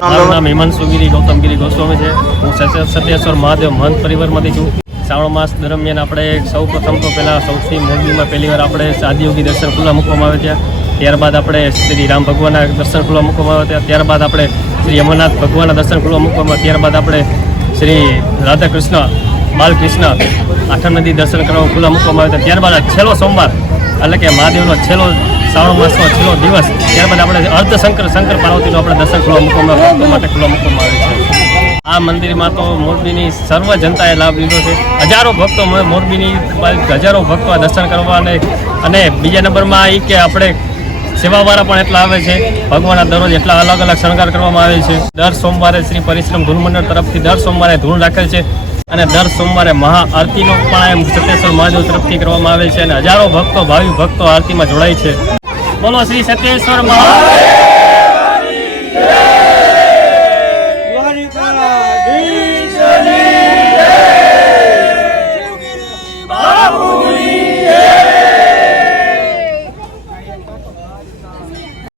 મારું નામ હિમાંશુગીરી ગૌતમગીરી ગોસ્વામી છે। હું સત્યેશ્વર મહાદેવ મહંત પરિવારમાંથી છું। શ્રાવણ માસ દરમિયાન આપણે સૌ પ્રથમ તો પહેલાં સૌથી મોરબીમાં પહેલી વાર આપણે આદિયોગી દર્શન ખુલ્લા મૂકવામાં આવે છે। ત્યારબાદ આપણે શ્રી રામ ભગવાનના દર્શન ખુલ્લા મૂકવામાં આવે છે। ત્યારબાદ આપણે શ્રી અમરનાથ ભગવાનના દર્શન ખુલ્લા મૂકવામાં આવે। ત્યારબાદ આપણે શ્રી રાધા કૃષ્ણ બાલકૃષ્ણ આઠમ નદી દર્શન કરવા ખુલ્લા મૂકવામાં આવે છે। ત્યારબાદ છેલ્લો સોમવાર એટલે કે મહાદેવનો છેલ્લો શ્રાવણ માસનો છેલ્લો દિવસ, ત્યારબાદ આપણે શંકર પાર્વતીનો આપણે દર્શન ખુલ્લા મૂકવામાં ભક્તો માટે ખુલ્લા મૂકવામાં આવે છે। આ મંદિરમાં તો મોરબીની સર્વ જનતાએ લાભ લીધો છે। હજારો ભક્તો મોરબીની હજારો ભક્તો આ દર્શન કરવા અને બીજા નંબરમાં એ કે આપણે સેવાવાળા પણ એટલા આવે છે। ભગવાનના દરરોજ એટલા અલગ અલગ શણગાર કરવામાં આવે છે। દર સોમવારે શ્રી પરિશ્રમ ધૂન મંડળ તરફથી દર સોમવારે ધૂન રાખેલ છે અને દર સોમવારે મહાઆરતીનો પણ સત્યેશ્વર મહાદેવ તરફથી કરવામાં આવે છે અને હજારો ભક્તો ભાવિ ભક્તો આરતીમાં જોડાય છે। બોલો શ્રી સત્યેશ્વર મહાદેવ।